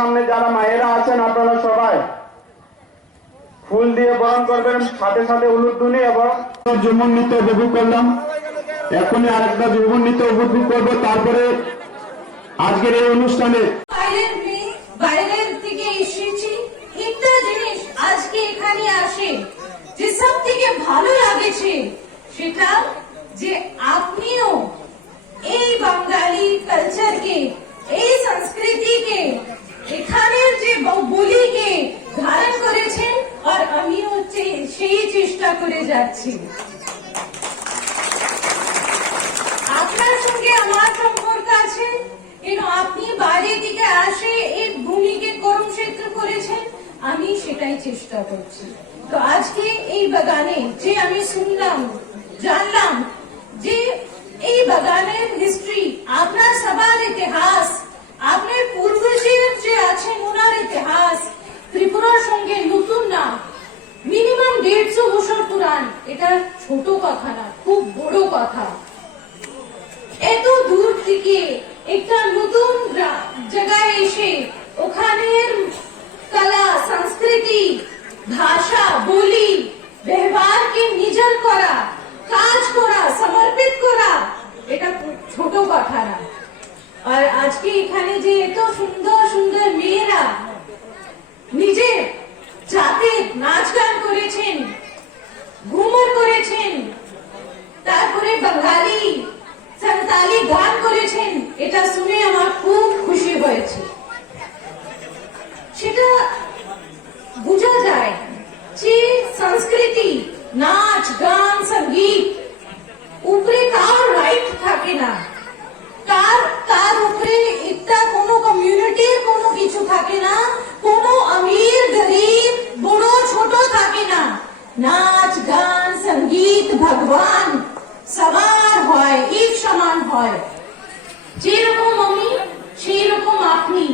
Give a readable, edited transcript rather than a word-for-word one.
সামনে যারা মায়েরা আছেন আপনারা সবাই ফুল দিয়ে বরণ করবেন, সাথে সাথে উলুধ্বনি এবং ঝুমুর নৃত্য উপভোগ করলাম। এখনই আরেকটা ঝুমুর নৃত্য উপভোগ করবো, তারপরে আজকের এই অনুষ্ঠানে বাইরের থেকে এসেছি একটা জিনিস আজকে এখানে আসে যে সব থেকে ভালো লাগেছে সেটা যে আপনিও এই বাঙালি কালচারকে, এই সংস্কৃতিকে, এখানের যে বলিকে ধারণ করেছেন আর আমিও সেই চেষ্টা করে যাচ্ছি। আপনার সঙ্গে আমার সম্পর্ক আছে, আপনি বাইরে থেকে আসে এই ভূমিকে কর্মক্ষেত্র করেছেন, আমি সেটাই চেষ্টা করছি। তো আজকে এই বাগানে যে আমি শুনলাম, জানলাম যে এই বাগানের হিস্ট্রি, আপনার সবার ইতিহাস, আপনার পূর্বজের যে আছেন ওনার ইতিহাস ত্রিপুরার সঙ্গে নতুন না, মিনিমাম 150 বছর পুরান। এটা ছোট কথা না, খুব বড় কথা। এত দূর থেকে একটা নতুন জায়গায় এসে ওখানের কলা, সংস্কৃতি, ভাষা, বলি, ব্যবহারকে নিজের করা, কাজ করা, সমর্পিত করা, এটা ছোট কথা না। আর আজকে এখানে যে এত সুন্দর সুন্দর মেয়েরা নিজে জাতে নাচ গান করেছেন, ঘুমর করেছেন, তারপরে বাঙালি সাঁওতালি গান করেছেন, এটা শুনে আমার খুব খুশি হয়েছে। সেটা বোঝা যায় যে সংস্কৃতি, নাচ গান, সঙ্গীত উপরে কার রাইট থাকে না, তার উপরে একটা কোনো কমিউনিটির কোনো কিছু থাকে না, কোনো আমির গরিব বড় ছোট থাকে না। নাচ গান সঙ্গীত ভগবান সবার হয়, এক সমান হয়। যেরকম আমি সেই রকম আপনি।